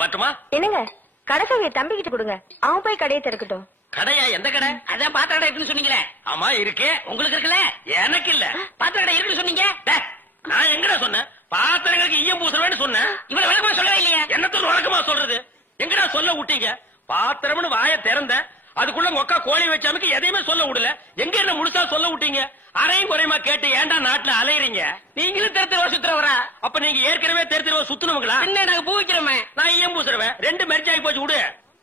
வரட்டுமா? என்னங்க, கடைசாவிய தம்பி கிட்ட கொடுங்க, அவன் போய் கடையை திறக்கட்டும். கடையா? எந்த கடை? அதான் பாத்திர கடை இருக்குன்னு சொன்னீங்களே. ஆமா இருக்கு. உங்களுக்கு இருக்குல்ல? எனக்கு இல்ல. பாத்திர கடை இருக்குன்னு சொன்னீங்க. நான் எங்கடா சொன்னேன்? பாத்திரங்களுக்கு ஈயம் பூசுறேன்னு சொன்னேன். இவ்வளவு விளக்கமா சொல்லவே இல்லையா? என்னத்தோட வழக்கமா சொல்றது? எங்கடா சொல்ல விட்டீங்க? பாத்திரம்னு வாய திறந்த அதுக்குள்ள மொக்கா கோழி வச்சாமக்கு எதையுமே சொல்ல விடல. எங்க என்ன முழுசா சொல்ல விட்டீங்க? அரையும் குறையுமா கேட்டு ஏன்டா நாட்டுல அலையறீங்க? நீங்களும் தெரு சுத்துறவரா? அப்ப நீங்க ஏற்கனவே தெரு சுத்தணுங்களா? என்ன நாங்க பூ வைக்கிறோமே. நான் ஈயம் பூசுறேன். 2 மெர்ஜாகி போச்சு விடு.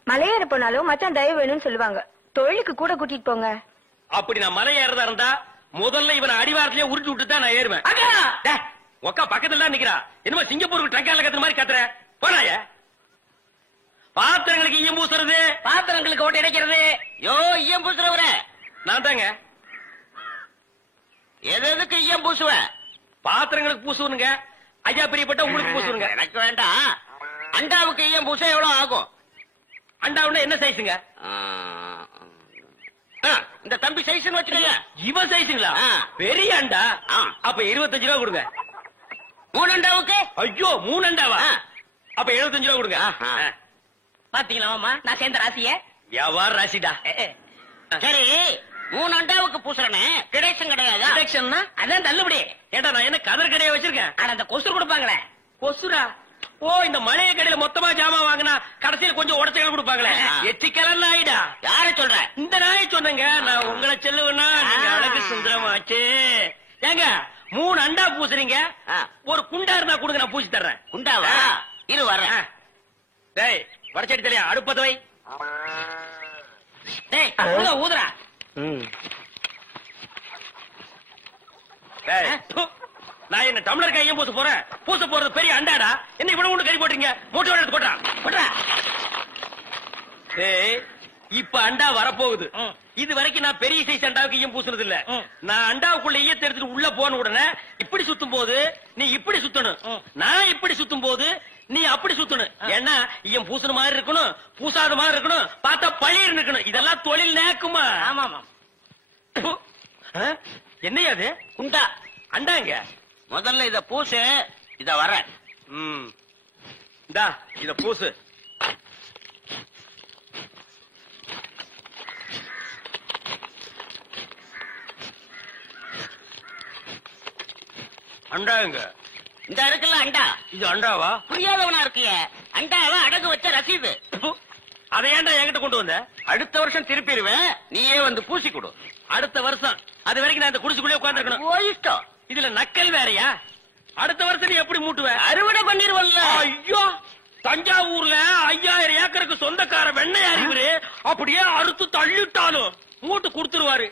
மலையேற போனாலும் மச்சான் தயவு வேணும்னு சொல்லுவாங்க. தொழிலுக்கு கூட கூட்டிட்டு போங்க. அப்படி நான் மலை ஏறதா இருந்தா முதல்ல இவனை அடிவாரத்திலேயே உருட்டி விட்டு தான் நான் ஏறுவேன். ஒக்கா பக்கத்துல தான் நிக்கிறா. என்னமோ சிங்கப்பூருக்கு ட்ரங்கால கத்துற மாதிரி கத்துற. போனாய பாத்திரங்களுக்கு ஈயம் பூசுறது, பாத்திரங்களுக்கு ஓட்டு இடைக்கிறது. யோ ஈயம் பூசுறவர நான் தாங்க. எதுக்கு ஈயம் பூசுவ? பாத்திரங்களுக்கு பூசுவனுங்க. ஐயா பிரியப்பட்ட உங்களுக்கு பூசுவனுங்க. எனக்கு வேண்டாம். அண்டாவுக்கு ஈயம் பூச எவ்வளவு ஆகும்? அண்டாவுன்னா என்ன சைஸுங்க? இந்த தம்பி சைஸ் வச்சுக்கோங்க. இவன் சைஸுங்களா? பெரிய அண்டா. அப்ப 25 ரூபா கொடுங்க. 3 அண்டாவுக்கு? ஐயோ 3 அண்டாவா? அப்ப 75 ரூபா கொடுங்க. பாத்தீங்களா மாமா, நான் சேர்ந்த ராசிய வியாபார ராசிடா. சரி 3 அண்டாவுக்கு பூசுறனே கிடைக்கும் கிடையாது. டிடக்ஷன்னா அதான் தள்ளுபடி. ஏண்டா நான் என்ன கதர் கடையை வச்சிருக்கேன்? ஆனா அந்த கொசு கொடுப்பாங்களே. கொசுரா? ஓ இந்த மளிகை கடையில மொத்தமா ஜாமான் வாங்கினா கடைசியில கொஞ்சம் உடச்சல் கொடுப்பாங்களே. எச்சிக்கலன் நாயிடா. யாரு சொல்ற? இந்த நாயை சொன்னங்க. நான் உங்களை செல்லுவேன்னா நீங்க அழகு சுந்தரமாச்சு. ஏங்க 3 அண்டா பூசுறீங்க, ஒரு குண்டா இருந்தா கொடுங்க, நான் பூசி தர்றேன். குண்டாவா? இரு வர்றேன். டேய் வடச்சடி தலையா அடுப்பத வை. டேய் ஊதுறா. நான் என்ன டம்ளர் கையும் பூச போறேன்? பூச போறது பெரிய அண்டாடா. என்ன இவ்வளவு ஒண்ணு கை போட்டீங்க? மூட்டை எடுத்து போட்டா. இப்ப அண்டா வரப்போகுது. இது வரைக்கும் நான் பெரிய சைஸ் அண்டாவுக்கு ஈயம் பூசுனது இல்ல. நான் அண்டாவுக்குள்ள ஈயத்தை எடுத்துட்டு உள்ள போன உடனே இப்படி சுத்தும் போது நீ இப்படி சுத்தணும், நான் இப்படி சுத்தும் போது நீ அப்படி சுத்தணும். ஏன்னா ஈயம் பூசுன மாதிரி இருக்கணும், பூசாத மாதிரி இருக்கணும், பார்த்தா பழியர் இருக்கணும். இதெல்லாம் தொழில் நேக்குமா? ஆமா. என்னையா அது? குண்டா அண்டாங்க. முதல்ல இத பூசு. இத வர இந்தா இத பூசு. அண்டாங்க. இந்த இருக்குல்ல அண்டா. இது அண்டாவா? புரியாதவனா இருக்கிய. அண்டாவா அடகு வச்ச ரசீது. அதை ஏன்டா என்கிட்ட கொண்டு வந்த? அடுத்த வருஷம் திருப்பிடுவேன், நீயே வந்து பூசி கொடு. அடுத்த வருஷம்? அது வரைக்கும் நான் இந்த குடிசுக்குள்ளே உட்கார்ந்து இருக்கணும். போயிட்டோம். இதுல நக்கல் வேறையா? அடுத்த வருஷம் நீ எப்படி மூட்டுவ? அறுவடை பண்ணிருவல்ல. ஐயோ தஞ்சாவூர்ல 5000 ஏக்கருக்கு சொந்தக்கார வெண்ணெய் அறிவுரு அப்படியே அறுத்து தள்ளிட்டாலும் மூட்டு கொடுத்துருவாரு.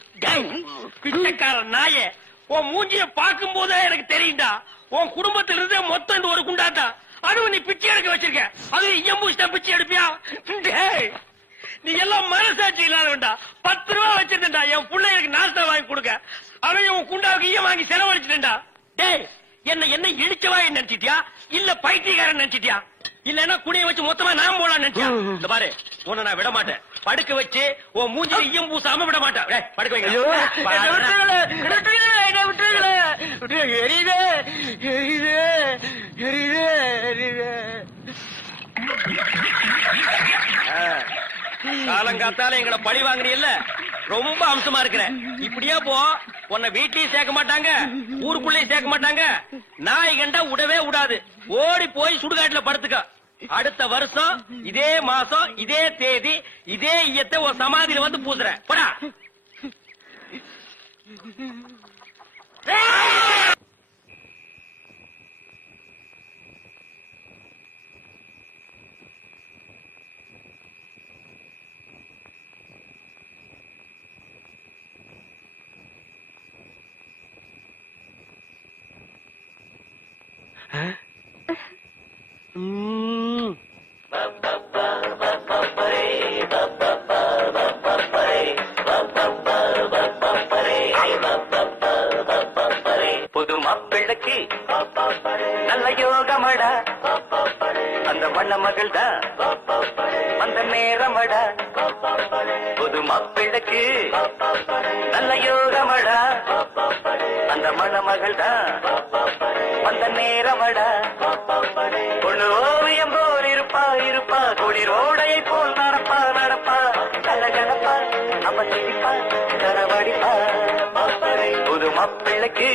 பிச்சைக்கார நாயே, உன் மூஞ்சிய பார்க்கும் போதே எனக்கு தெரியும்டா உன் குடும்பத்தில இருந்தே மொத்தம் இந்த ஒரு குண்டாட்டா. அதுவும் நீ பிச்சை எடுக்க வச்சிருக்க. அது எம்பூசிட்டா பிச்சை எடுப்பியா? நீ எல்லாம் மனசாட்சி இல்லாதவன்டா. 10 ரூபா வச்சிருந்தா என் பிள்ளைகளுக்கு நாஸ்தா வாங்கி கொடுக்க. அவன் உன் குண்டாவுக்கு ஈயம் வாங்கி செலவழிச்சுட்டா. டேய் என்ன இடிச்சவா நினைச்சிட்டியா இல்ல பைத்தியக்காரன் நினைச்சிட்டியா? இல்லன்னா குடிய வச்சு மொத்தமா நான் போலாம் நினைச்சியா? இந்த பாரு உன்னை நான் விட மாட்டேன். படுக்க வச்சு உன் மூஞ்சில ஈயம் பூசாம விட மாட்டேன். படுக்க வைங்க. காலங்காத்தால எங்களை பழி வாங்குறீல்ல, ரொம்ப அம்சமா இருக்கிற. இப்படியே போ, உன்னை வீட்லயும் சேர்க்க மாட்டாங்க, ஊருக்குள்ளயும் சேர்க்க மாட்டாங்க. நாய் கண்டா விடவே விடாது. ஓடி போய் சுடுகாட்டுல படுத்துக்க. அடுத்த வருஷம் இதே மாசம் இதே தேதி இதே ஈயத்தை ஒரு சமாதியில வந்து பூசுறேன். போடா. புது மாப்பிள்ளைக்கு நல்ல யோகமடா, அந்த வண்ண மகள்தா அந்த நேரமடா. புது மாப்பிள்ளைக்கு நல்ல யோகமடா, அந்த மண மகள்தா அந்த நேரமடா. பொண்ணு ஓவியம் போல் இருப்பா மாப்பிள்ளைக்கு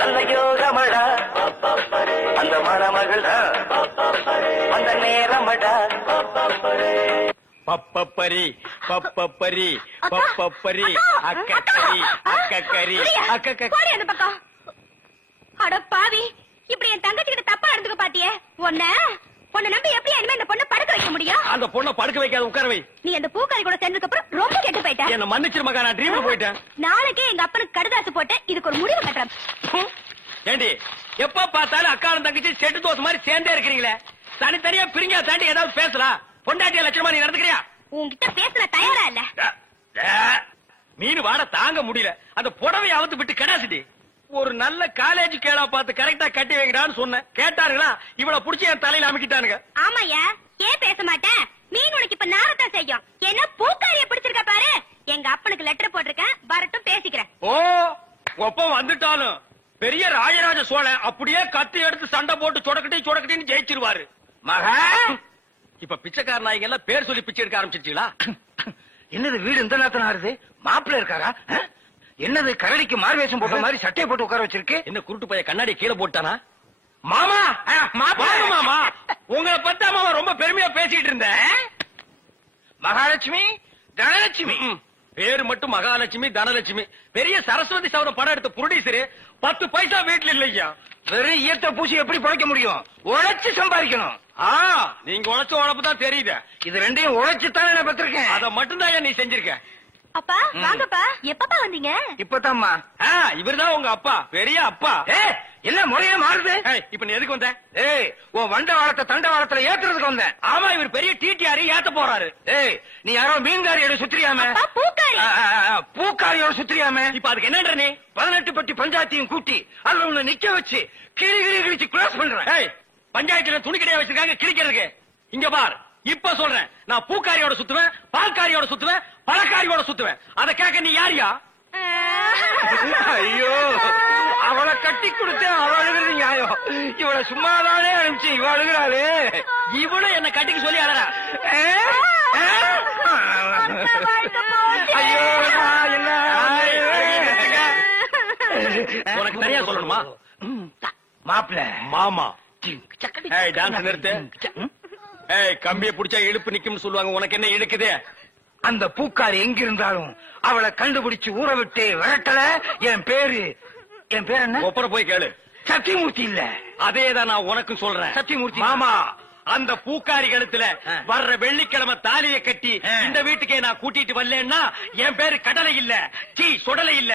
நல்ல யோகமடா அந்த மணமகள் தான் அந்த நேரமடா பப்பப்பரி பப்பப்பரி பப்பப்பரி அக்கக்கரி அக்கக்கரி போடி அந்த பக்கம். அட பாவி, இப்படி என் தங்கச்சி கிட்ட தப்பா இருந்துக்க பாத்தியே. உன்னை நம்பி எப்படி இனிமே இந்த பொண்ணை படுக்க வைக்க முடியும்? அந்த பொண்ணை படுக்க வைக்காத உட்கார வை. நீ அந்த பூக்காரி கூட சேர்ந்ததுக்கு அப்புறம் ரொம்ப கெட்டு போயிட்ட. என்ன மன்னிச்சிரு மகா, நான் ட்ரீம்ல போயிட்டேன். நாளைக்கே எங்க அப்பனுக்கு கடுதாசு போட்டு இதுக்கு ஒரு முடிவு கட்டுறேன். ஏண்டி எப்ப பார்த்தாலும் அக்காவும் தங்கச்சி செட்டு தோசை மாதிரி சேர்ந்தே இருக்கிறீங்களே, தனித்தனியா பிரிங்க தாண்டி ஏதாவது பேசலாம். பொண்டாட்டிய லட்சணமா நீ நடந்துக்கிறியா? உன்கிட்ட பேச தயாரா இல்ல. மீன் வாட தாங்க முடியல. அந்த புடவை அவுத்து விட்டு கடாசிட்டி. ஒரு நல்ல காலேஜ் கேளா பார்த்து கரெக்டா கட்டி வைக்கிறான்னு சொன்னேன். கேட்டாருங்களா? இவளை புடிச்சு என் தலையில அமைக்கிட்டானுங்க. ஆமாயா, ஏன் பேச மாட்டேன்? மீன் உனக்கு இப்ப நாரத்தான் செய்யும். என்ன பூக்காரிய பிடிச்சிருக்க பாரு. எங்க அப்பனுக்கு லெட்டர் போட்டிருக்கேன், வரட்டும் பேசிக்கிறேன். ஓ, ஒப்பம் வந்துட்டாலும் பெரிய ராஜராஜ சோழன் அப்படியே கத்தி எடுத்து சண்டை போட்டு சொடக்கட்டின்னு ஜெயிச்சிருவாரு. மகா, இப்ப பிச்சைக்கார நாய்ங்க எல்லாம் பேர் சொல்லி பிச்சை எடுக்க ஆரம்பிச்சிட்டீங்களா? என்னது வீடு இந்த நேரத்துல ஆறுது? மாப்பிள்ள இருக்காரா? என்னது கரடிக்கு மார்வேஷம் போட்ட மாதிரி சட்டையை போட்டு உட்கார வச்சிருக்கு? என்ன குருட்டு பைய கண்ணாடி கீழே போட்டானா? மாமா, வாங்க மாமா, உங்களை பத்தா மாமா ரொம்ப பெருமையா பேசிட்டு இருந்தேன். மகாலட்சுமி, தனலட்சுமி. பேரு மட்டும் மகாலட்சுமி தனலட்சுமி. பெரிய சரஸ்வதி சபதம் படம் எடுத்த புரொடியூசரு 10 பைசா வீட்டுல இல்லையா. வெறும் ஈயத்தை பூசி எப்படி பழைக்க முடியும்? உழைச்சு சம்பாதிக்கணும். நீங்க உழைச்ச உழைப்பு தான் தெரியுது. இது ரெண்டையும் உழைச்சுத்தானே நான் பத்திருக்கேன். அத மட்டும் தான் நீ செஞ்சிருக்க. அப்பா வாங்கப்பா, எப்பப்பா வந்தீங்க? இப்பதாம்மா. இவர்தான் உங்க அப்பா, பெரிய அப்பா. என்ன முறையே மாறுது? இப்ப நீ எதுக்கு வந்த? உன் வண்ட வாழத்தை தண்ட வாழத்துல ஏத்துறதுக்கு வந்தேன். ஆமா, இவர் பெரிய டிடிஆர் ஏத்த போறாரு. நீ யாரோ மீன்காரியோட சுத்திரியாம? பூக்காரி. பூக்காரியோட சுத்திரியாம? இப்ப அதுக்கு என்னன்ற நீ? 18 பட்டி பஞ்சாயத்தையும் கூட்டி அதுல உன்னை நிக்க வச்சு கிழிச்சு கிளாஸ் பண்றேன். பஞ்சாயத்துல துணி கடையா வச்சிருக்காங்க கிழிக்கிறதுக்கு. இங்க பார், இப்ப சொல்றேன், நான் பூக்காரியோட சுத்துவேன், பால்காரியோட சுத்துவேன், பழக்காரியோட சுத்துவேன். அத கேட்க நீ யாரியா? ஐயோ, அவளை கட்டி கொடுத்து அவளுகிறது நியாயம். இவளை சும்மாதானே அனுப்பிச்சு இவ அழுகிறாளே. இவளும் என்ன கட்டிக்க சொல்லி அழறா. ஐயோ, என்ன உனக்கு தனியா சொல்லணுமா? மாப்பிள்ள மாமா. டான்ஸ் நிறுத்து. கம்பியை புடிச்சா இழுப்பு நிக்கும்னு சொல்லுவாங்க. உனக்கு என்ன இழுக்குது? அந்த பூக்காரி எங்க இருந்தாலும் அவளை கண்டுபிடிச்சு ஊற விட்டு விரட்டல. என் பேர் என்ன? ஒப்பர போய் கேளு. சத்தியமூர்த்தி இல்ல. அதேதான் நான் உனக்கும் சொல்றேன். சத்தியமூர்த்தி மாமா. அந்த பூக்காரி கழுத்துல வர்ற வெள்ளிக்கிழமை தாலியை கட்டி இந்த வீட்டுக்கே நான் கூட்டிட்டு வரலன்னா என் பேரு கடலை இல்ல, சுடலை இல்ல.